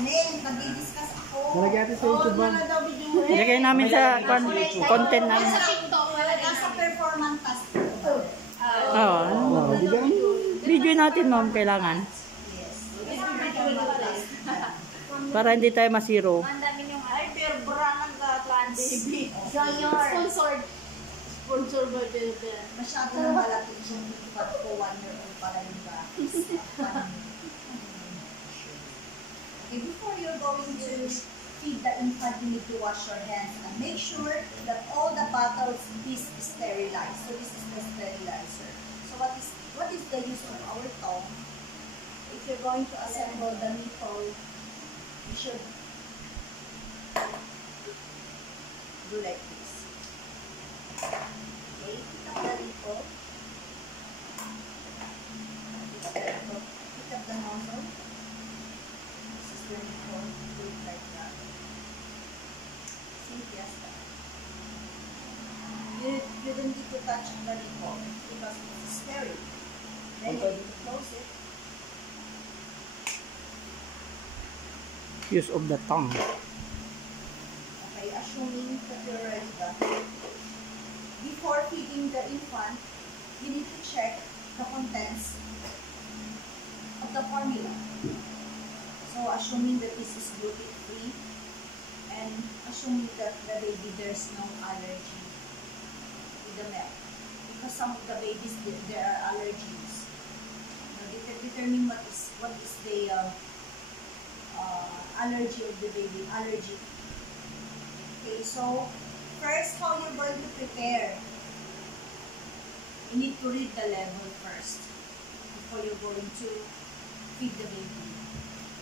Name, nag-discuss ako. Nalagyan natin sa YouTube ba? Ilagay namin sa content namin. Sa TikTok, nasa performance test. Oo. Video natin, ma'am, kailangan. Yes. Para hindi tayo masiro. Ang dami yung pero burangan ka Atlantic. Sponsored. Sponsor by the Masyado na malapit yung ipat ko 1 year old para yung practice. Okay, before you're going to feed the infant, you need to wash your hands and make sure that all the bottles is sterilized. So this is the sterilizer. So what is the use of our tongue? If you're going to assemble the nipple, you should do like this. Okay, pick up the nipple. Pick up the nozzle. This is the nipple. Do it like that. See, yes, that. You don't need to touch the nipple because it's sterile. Then you need to close it. Use of the tongue. Okay, assuming that you're ready done. Before feeding the infant, you need to check the contents of the formula. So assuming that this is gluten-free and assuming that the baby there's no allergy with the milk. Because some of the babies there are allergies. Determine what is the allergy of the baby. Okay, so first, how you're going to prepare? You need to read the level first before you're going to feed the baby.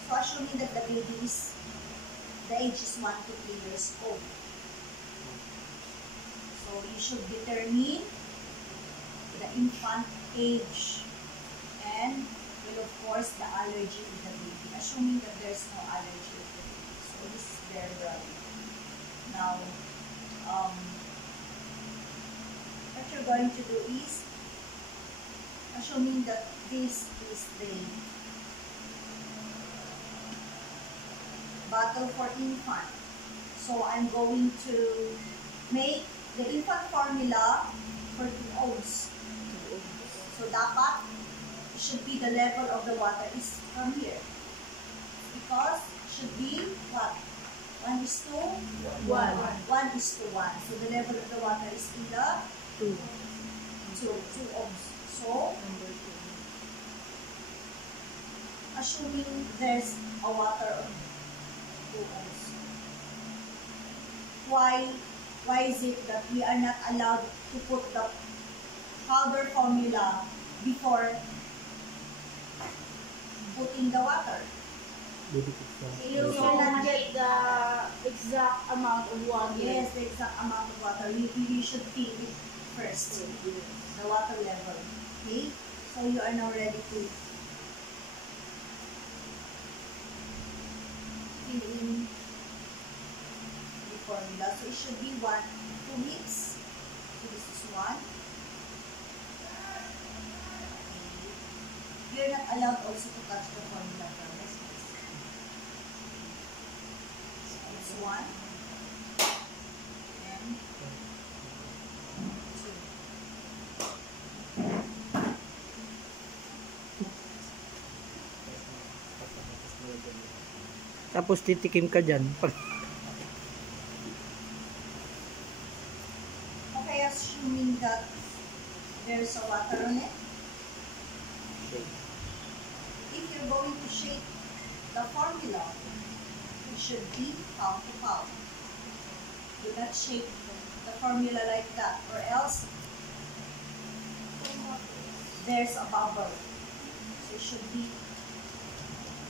So assuming that the baby is, the age is 1 to 3 years old. So you should determine the infant age and will of course the allergy of the baby. Assuming that there's no allergy of the baby. So this is very right. Now, what you're going to do is, assuming that this is the bottle for infant, so I'm going to make the infant formula for 2 ounces. So dapat should be the level of the water is from here, because should be what? 1:1. 1:1. So the level of the water is in the 2 ohms. So assuming there's a water of 2 ohms. Why is it that we are not allowed to put the powder formula before putting the water? You can get the exact amount of water. Yes, the exact amount of water. You should feel it first. The water level. Okay? So you are now ready to fill in the formula. So it should be 2 weeks. So this is 1. You're not allowed also to touch the formula from this. It's 1 and 2. Tapos titikim ka dyan. Okay, assuming that there's a water on it. If you're going to shake the formula, it should be pound to pound. Do not shake the formula like that, or else there's a bubble. So it should be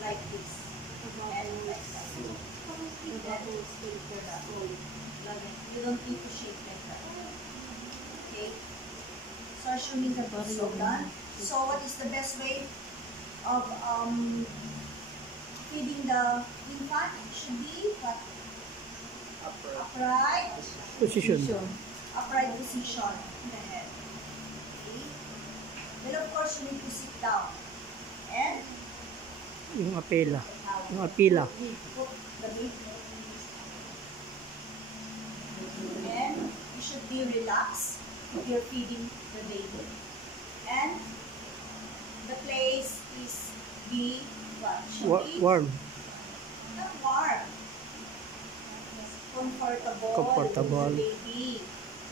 like this and like that. That will filter that. You don't need to shake like that. Okay. So assuming that it's so done. So what is the best way of feeding the infant? It should be what? Upright Position. Upright position in the head. Okay. Then of course you need to sit down and Yung apela. towel. Mga pila. Put the baby. And you should be relaxed if you're feeding the baby. And the place is be what? Should be Warm. not warm. Comfortable. Comfortable. With the baby.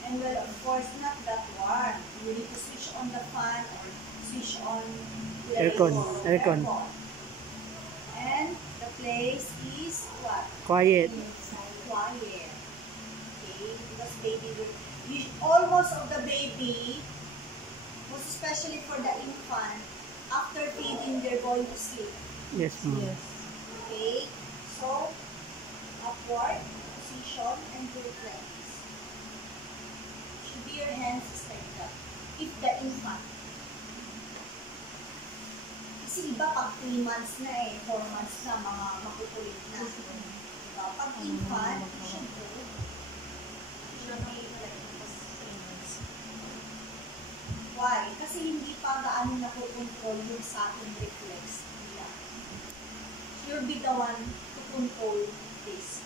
And well, of course, not that warm. You need to switch on the fan or switch on the Aircon. And the place is what? Quiet. Quiet. Okay, because baby will, almost of the baby, most especially for the infant, after feeding, they're going to sleep. Yes, ma'am. Yes. Okay, so upward position and do it like this. Should be your hands is like that. If the infant. Kasi iba pag 3 months na 4 months na, mga makukulit na. Diba? Pag infant, you should be like this. Why? Kasi hindi pa gaano nakukontrol yung sa ating reflex. Yeah. You'll be the one to control this.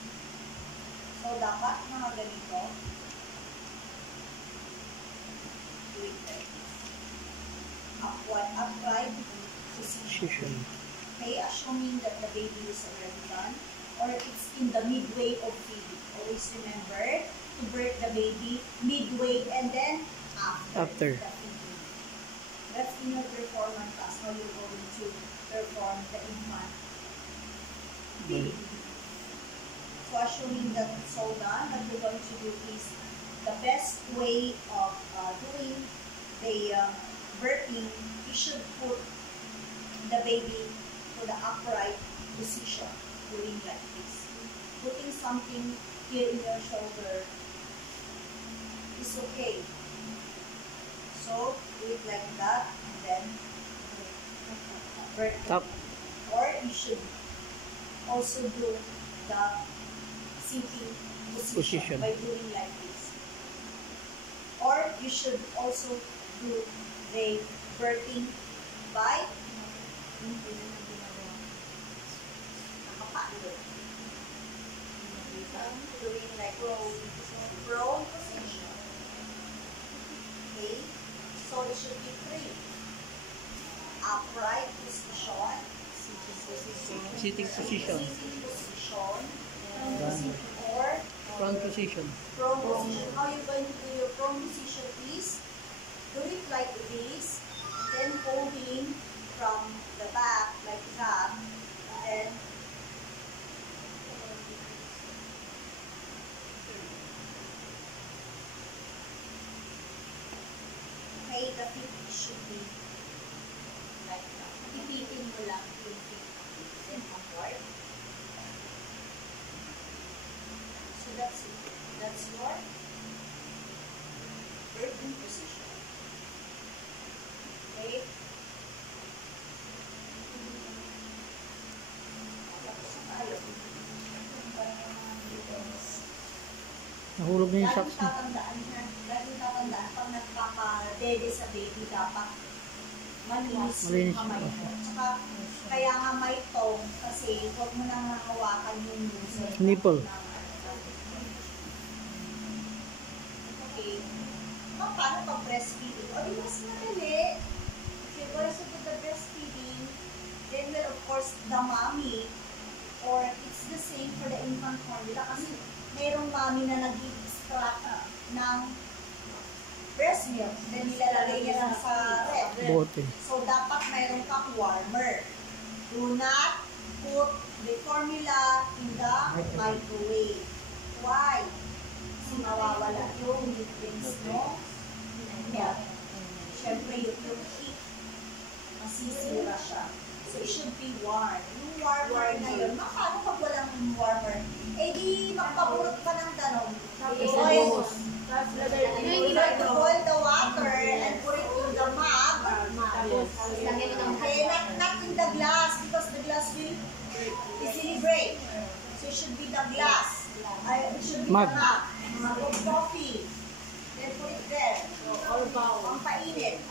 So, dapat mga ganito. Do it like this. Upward, upright position. Okay, assuming that the baby is already done or it's in the midway of feeding. Always remember to birth the baby midway and then after. The feeding. That's in your performance class how you're going to perform the infant feeding. So assuming that it's all done, what you're going to do is the best way of doing the birthing, you should put the baby to the upright position, doing like this. Putting something here in your shoulder is okay. So do it like that and then birth. Top. Or you should also do the sitting position by doing like this. Or you should also do the birthing by doing like prone position. Okay, so it should be 3. Upright position, Sitting position. or Front position. prone position. How you going to do your prone position is do it like this, then holding from the back like that, and okay, the feet should be like that. Ipitin mo lang yung feet, then upward. So that's it. That's your birthing position. Okay? Nahulog na yung socks mo. Laging tatandaan, pag nagpaka-dede sa baby, dapat malinis yung Malinis kamay yung mo. Tsaka, kaya nga may tong, kasi huwag mo nang hawakan yung Nipple. Okay. Paano pag breastfeeding? O, di mas madali. If you're going to do the breastfeeding, then well, of course, the mommy, or it's the same for the infant formula, kasi mayroong mommy na nag-extract ng breast milk, then nilalagay niya lang sa ref. Bote. So, dapat mayroong kang warmer. Do not put the formula in the microwave. Why? Kasi mawawala yung nutrients mo. Yeah. Siyempre, yung heat, masisira siya. So, it should be warm. Yung warmer na yun, paano pag walang warmer? Eh di, magpaburot ka ng tanong. Boil the water and put it in the mug. Okay, not in the glass because the glass will easily break. So it should be the glass. It should be Mug. the mug of coffee. Then put it there. Pampainit.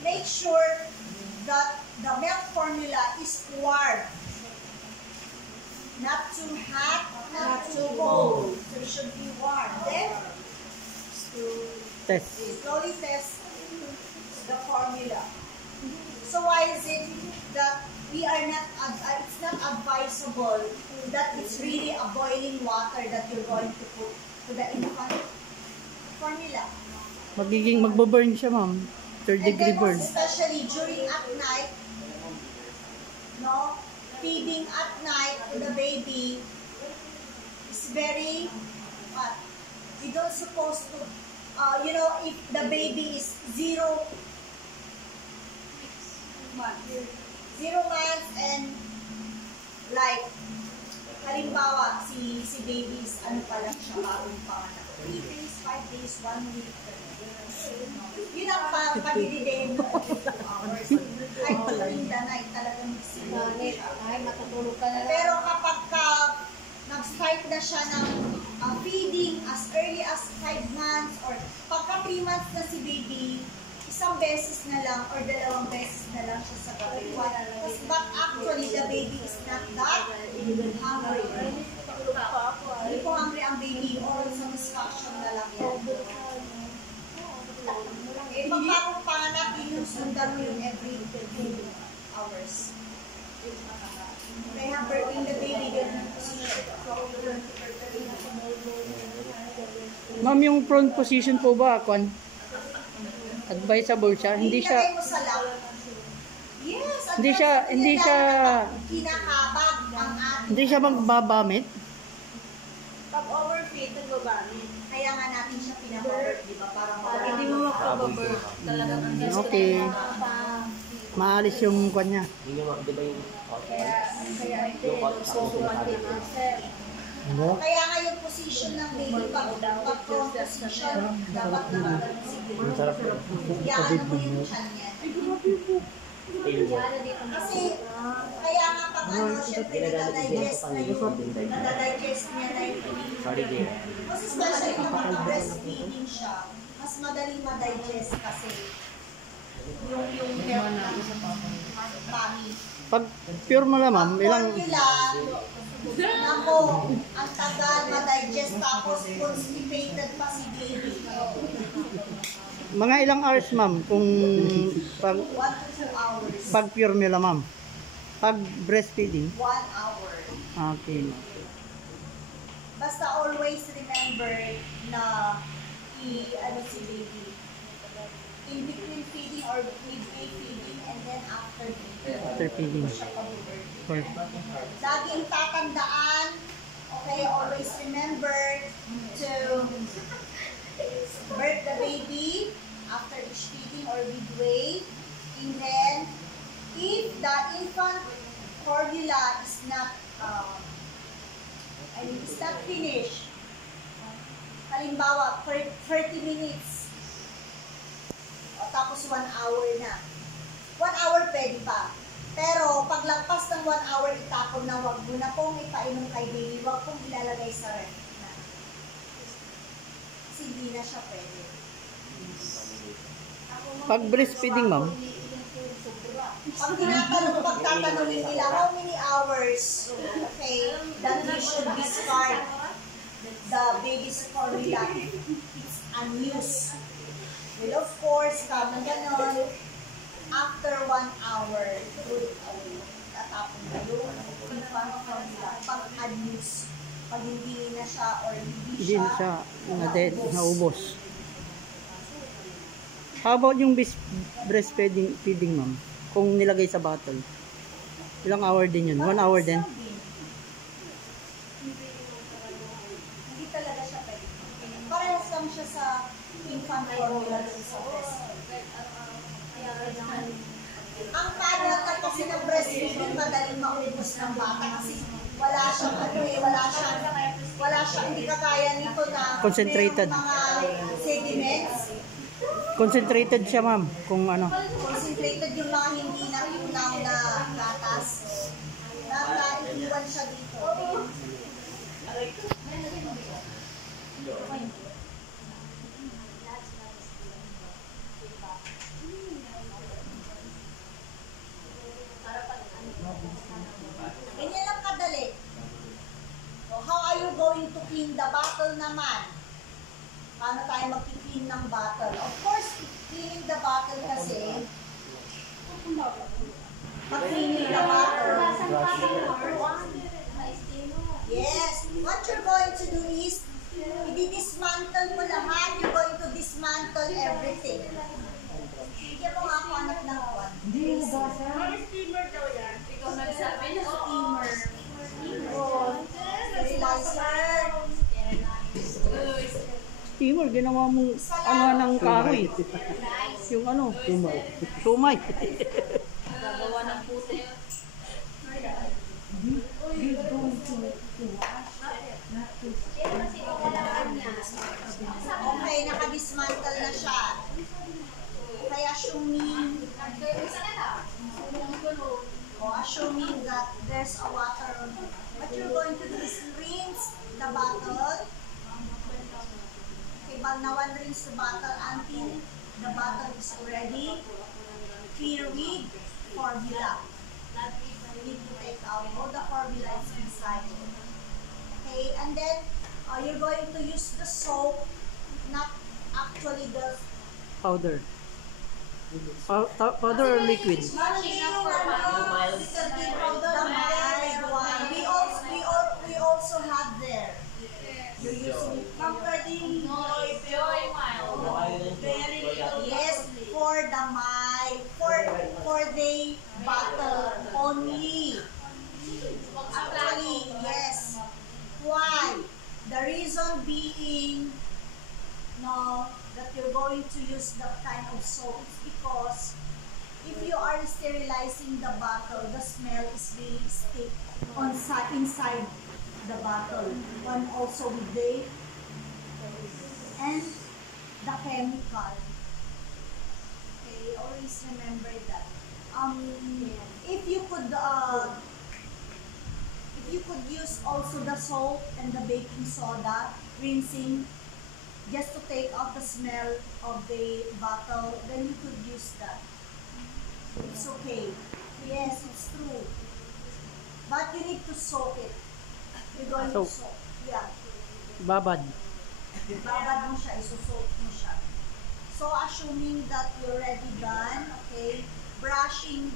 Make sure that the milk formula is warm. Not too hot, not too cold. So it should be warm. Then, Test. slowly test the formula. So why is it that we are not, it's not advisable that it's really a boiling water that you're going to put to the infant formula? Magbo-burn siya, ma'am. Third And degree then burn. most especially during at night, no, feeding at night to the baby is very, you don't supposed to, if the baby is 0 months and like, halimbawa, si baby is ano pa lang siya, bagong panganak. 3 days, 5 days, 1 week. Yun ang pag-i-day mo 2 hours. Kahit during the night, talagang nagsimula siya. Ay, matutulog ka na lang. Pero kapag nag-start na siya ng feeding as early as 5 months or pagka 3 months na si baby, isang beses na lang or 2 beses na lang siya sa gabi. But actually, the baby is not that hungry. Hindi po hungry ang baby, oral satisfaction na lang yan. Eh, pagkakong panganak, sundan mo yun every 2 hours. Kaya birthing the baby, ganun ang position. Ma'am, yung prone position po ba, advisable siya? Hindi siya, Ilagay mo sa lap. Yes, Hindi siya- kinakabag ang ating. hindi siya magbabamit? Pag overfeed, nagbabami. Kaya nga natin siya pinababirth, di ba? Para Hindi mo makababirth. Talagang ang gusto Okay. na Maalis yung kwan niya. Hindi mo, di ba yung kaya ito, susuman din ang sir. Kaya nga yung position ng baby, pag prone position, dapat nakaganon siguro. masarap po. Iyaano mo yung chan niya. Kasi, kaya nga pag syempre nadadigest na nadadigest niya na yung Sorry, dear. Mas especially kapag breastfeeding siya, mas madaling ma-digest kasi yung milk ng mommy. Pag pure mo lang, ma'am, ilang, Formula, ako, ang tagal ma-digest tapos constipated pa si baby. mga ilang hours, ma'am, kung 1 to 2 hours. pag pure mo lang, ma'am. Pag breastfeeding, 1 hour. okay. Basta always remember na ano si baby. In between feeding or midway feeding and then after feeding. After feeding. Siya pag-birth. Perfect. Laging tatandaan, okay, always remember to birth the baby after each feeding or midway. And then, if the infant formula is not, is not finished, halimbawa, 30 minutes, tapos 1 hour na. 1 hour pwede pa. Pero paglagpas ng 1 hour, itapon na, wag mo na pong ipainom kay baby, wag pong ilalagay sa ref na. Kasi hindi na siya pwede. Pag breastfeeding, ma'am, Pag tatanungin nila, how many hours, okay, that you should discard the baby's formula if it's unused. Well, of course, kapag ganon, after 1 hour, put away. Tatapon na yung infant formula pag unused. Pag hindi na siya or hindi hindi na siya naubos. naubos. How about yung breastfeeding, ma'am? Kung nilagay sa bottle. Ilang hour din yun? 1 hour din? Hindi talaga siya pwede. Parehas lang siya sa infant formula dun sa breast. Ang panata kasi ng breastfeeding madaling maubos ng bata kasi wala siyang wala siyang hindi kagaya nito na Concentrated. merong mga sediments. Concentrated siya, ma'am. Kung ano. Concentrated yung mga hindi na tunaw na gatas. Naiiwan siya dito. Ganyan lang kadali. clean the bottle naman. Paano tayo mag-clean ng bottle? Of course, cleaning the bottle kasi, mag-cleaning the bottle. Yes, what you're going to do is, i-dismantle mo lahat. You're going to dismantle everything. Bigyan mo nga ako anak ng one. Steamer daw yan. Ikaw nagsabi na steamer. Sterilizer. Steamer, ginawa mong ano ng kahoy. Yung ano? Sumay. Gagawa ng puti. Okay, nakadismantle na siya. Kaya assuming that there's a water on it. What you're going to do is rinse the bottle. Okay, but now one rinse the bottle until the bottle is already clear with formula. You need to take out all the formula is inside. Okay, and then you're going to use the soap, not actually the Powder. Powder or liquid? the mild one. We also have there. You're using it. Ma'am, pwedeng yes, for the mild, for the bottle only. Actually, yes. Why? The reason being, no, that you're going to use that kind of soap is because if you are sterilizing the bottle, the smell is really stick inside the bottle. One also with the and the chemical. Okay, always remember that. If you could use also the salt and the baking soda, rinsing, just to take out the smell of the bottle, then you could use that. It's okay. Yes, it's true. But you need to soak it. You're going to soak. Yeah. Babad. Babad mo siya, isusok mo siya. So, assuming that you're already done, okay, brushing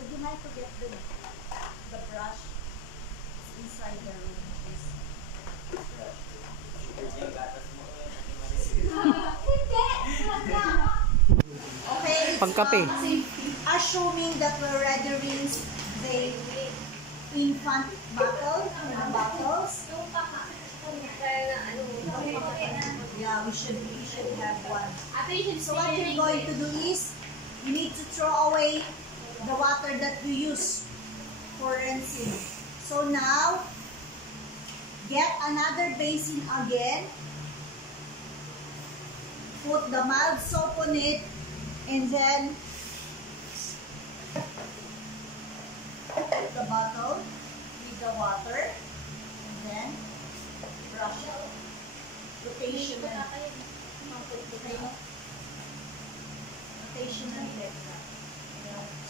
would you like to get the brush? It's inside the room, please. Okay, it's, Pangkape. Assuming that we already rinsed the infant bottles. Yeah, we should have one. So what you're going to do is, you need to throw away the water that you use for rinsing. So now, get another basin again, put the mild soap on it, and then put the bottle with the water, and then brush it. Rotation and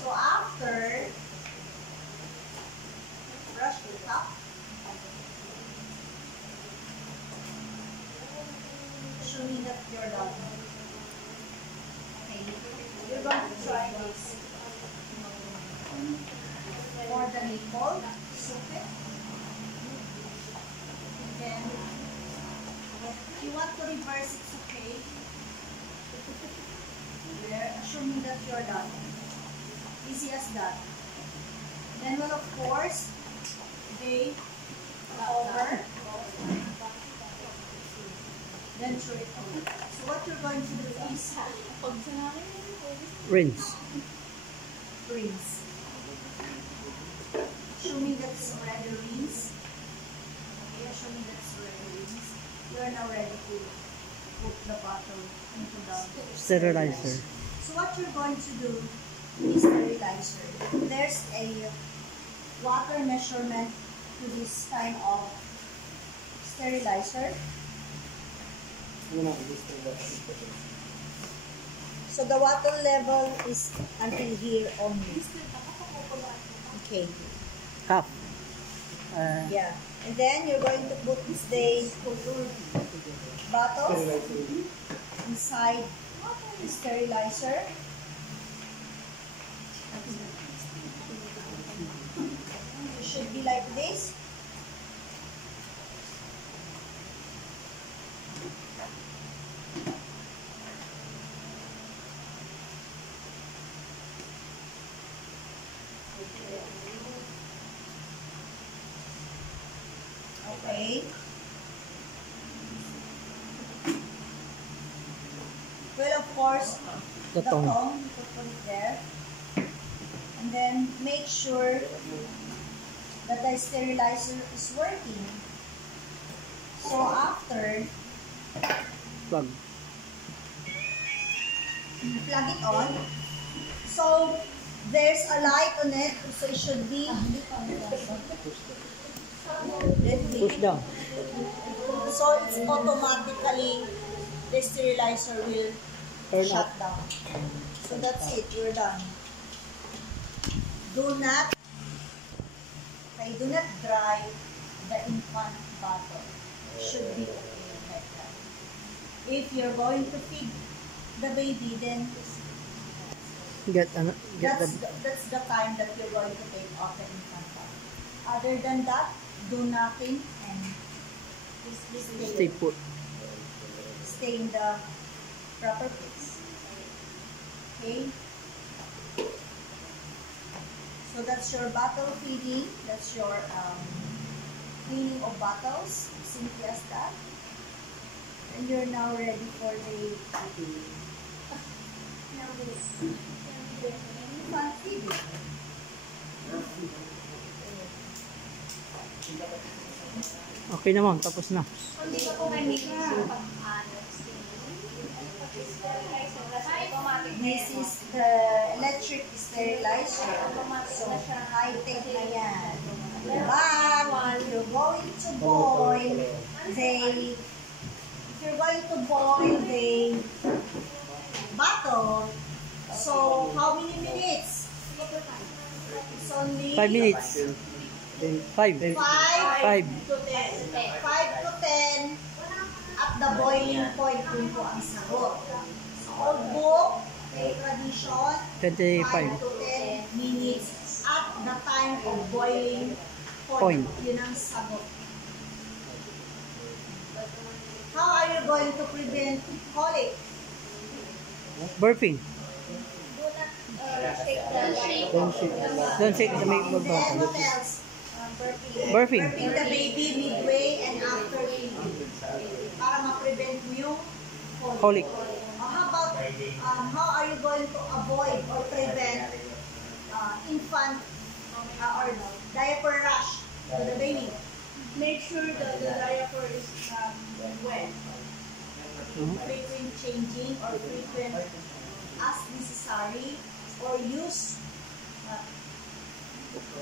so after, brush the top. Show me that you're done. Okay, you're going to try this. For the nipple, soak it. And then, if you want to reverse, it's okay. There, assuming that you're done. Easy as that. Then will of course, they over. Then throw it away. So what you're going to do is Rinse. rinse. Assuming that's already rinsed. Okay, assuming that's already rinsed. You're now ready to put the bottle into the Sterilizer. So what you're going to do is sterilizer. There's a water measurement to this kind of sterilizer. So the water level is until here only. Okay. Half. Yeah. And then you're going to put this bottle inside the sterilizer. It should be like this. Okay. Well, of course, The tongue. you could put it there. And then make sure that the sterilizer is working. So after, Plug. plug it on. So there's a light on it, so it should be Push down. so it's automatically the sterilizer will Turn shut off. down. So that's it, you're done. Do not dry the infant bottle. It should be okay like that. If you're going to feed the baby, then Get that's the time that you're going to take off the infant bottle. Other than that, do nothing and stay put. stay in the proper place. Okay? So that's your bottle feeding. That's your cleaning of bottles. Simply as that. And you're now ready for the infant feeding. Okay na ma'am, tapos na. Hindi ka po may make This is the electric sterilizer. So, high-tech na yan. But, if you're going to boil the bottle, so how many minutes? It's only 5 minutes. 5. 5 to 10 at the boiling point dun po ang sagot. So, old book, may tradition, 5 25. to 10 minutes at the time of boiling point. Yun ang sagot. How are you going to prevent colic? Burping. Do not shake the Don't shake the make And then what bottle. else? Burping. Burping. Burping the baby midway and after feeding. Para ma-prevent mo yung Colic. How about, how are you going to avoid or prevent infant or diaper rash to the baby? Make sure that the diaper is wet. Frequent changing or frequent as necessary or use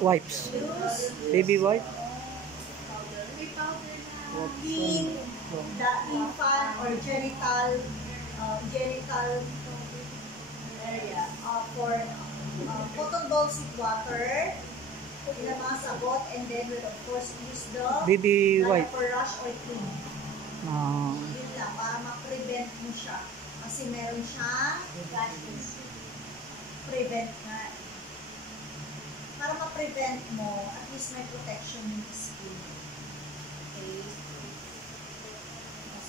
Wipes. Baby wipe. clean the infant or genital area for cotton balls with water, yun ang mga sagot, and then we'll of course use the Baby wipe. diaper rash or clean. Ah, Yun lang, para ma-prevent mo siya. Kasi meron siyang prevent nga. Para ma-prevent mo, at least may protection yung skin. Okay?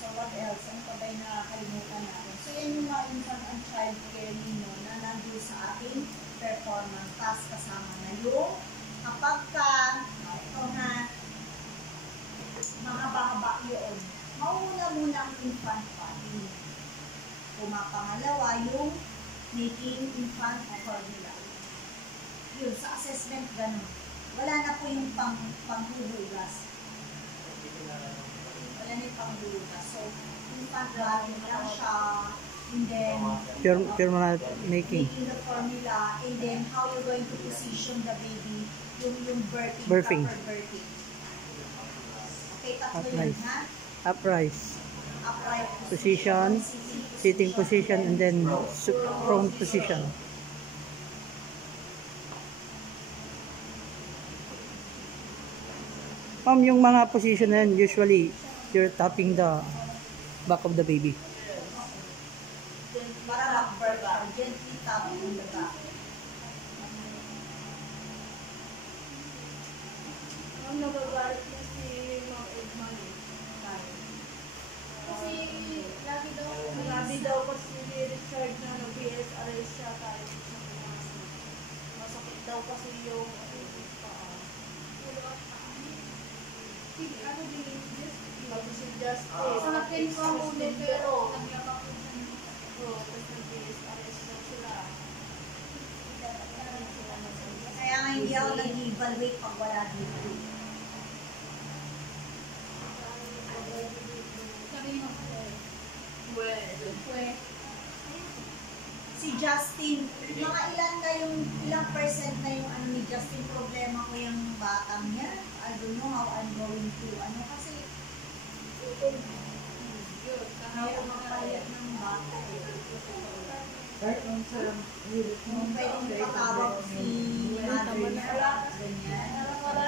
So what else? Ano pa ba yung nakakalimutan natin? So yan yung mga infant and child care ninyo na nandun sa ating performance task kasama na yung kapag ka, ito na, mahaba-haba yun. Mauna muna ang infant packing. Pumapangalawa yung making infant formula. Yun, sa assessment ganun. Wala na po yung panghuhugas. Wala na yung panghuhugas. So, infant packing lang siya. And then, pure na making. making the formula. And then, how you're going to position the baby. Yung Birthing. proper birthing. Okay, tatlo Upright. yun ha. Uprise. Upright Position. Sitting position and then prone position. Ma'am, yung mga position na yan, usually, you're tapping the back of the baby. Para mag-birth ka, gently tap on the back. Ang nagagalit na si Ma'am Edman. Kasi lagi daw kasi ni Richard na nag-PSRS siya tayo sa pumasok. Masakit daw kasi yung paa. Ano din this? Sabi si Justin. Sa akin ko ang ulit pero pero tapos nag-PSRS daw sila. kaya nga hindi ako nag-evaluate pag wala dito. Si Justin, mga ilang percent na yung ano ni Justin, problema ko yung batang niya. I don't know how I'm going to, kasi hindi ako mapayat ng bata. Kung pwedeng patawag si mother niya, ganyan.